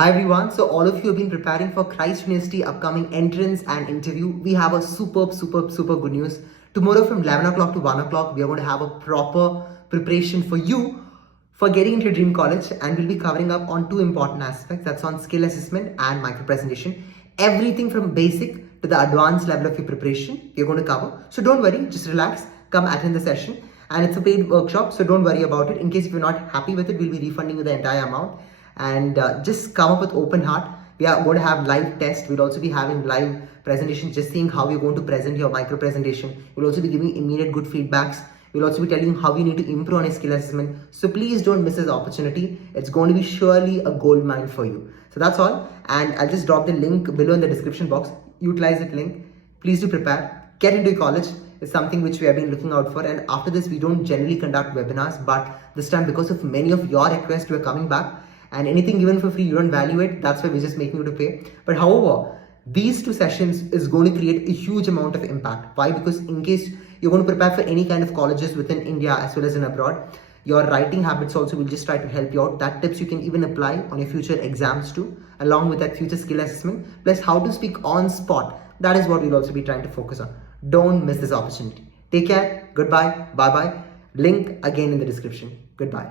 Hi everyone, so all of you have been preparing for Christ University upcoming entrance and interview. We have a super good news. Tomorrow from 11 o'clock to 1 o'clock, we are going to have a proper preparation for you for getting into dream college, and we'll be covering up on two important aspects. That's on skill assessment and micro presentation. Everything from basic to the advanced level of your preparation, we're going to cover. So don't worry, just relax, come attend the session. And it's a paid workshop, so don't worry about it. In case if you're not happy with it, we'll be refunding you the entire amount. And just come up with open heart. We are going to have live tests. We'll also be having live presentations, just seeing how you're going to present your micro presentation. We'll also be giving immediate good feedbacks. We'll also be telling you how you need to improve on your skill assessment. So please don't miss this opportunity. It's going to be surely a gold mine for you. So that's all. And I'll just drop the link below in the description box. Utilize that link. Please do prepare. Get into college. It's something which we have been looking out for. And after this, we don't generally conduct webinars, but this time because of many of your requests, we're coming back. And anything given for free, you don't value it. That's why we're just making you to pay. But however, these two sessions is going to create a huge amount of impact. Why? Because in case you're going to prepare for any kind of colleges within India as well as in abroad, your writing habits also will just try to help you out. That tips you can even apply on your future exams too, along with that future skill assessment, plus how to speak on spot. That is what we'll also be trying to focus on. Don't miss this opportunity. Take care. Goodbye. Bye-bye. Link again in the description. Goodbye.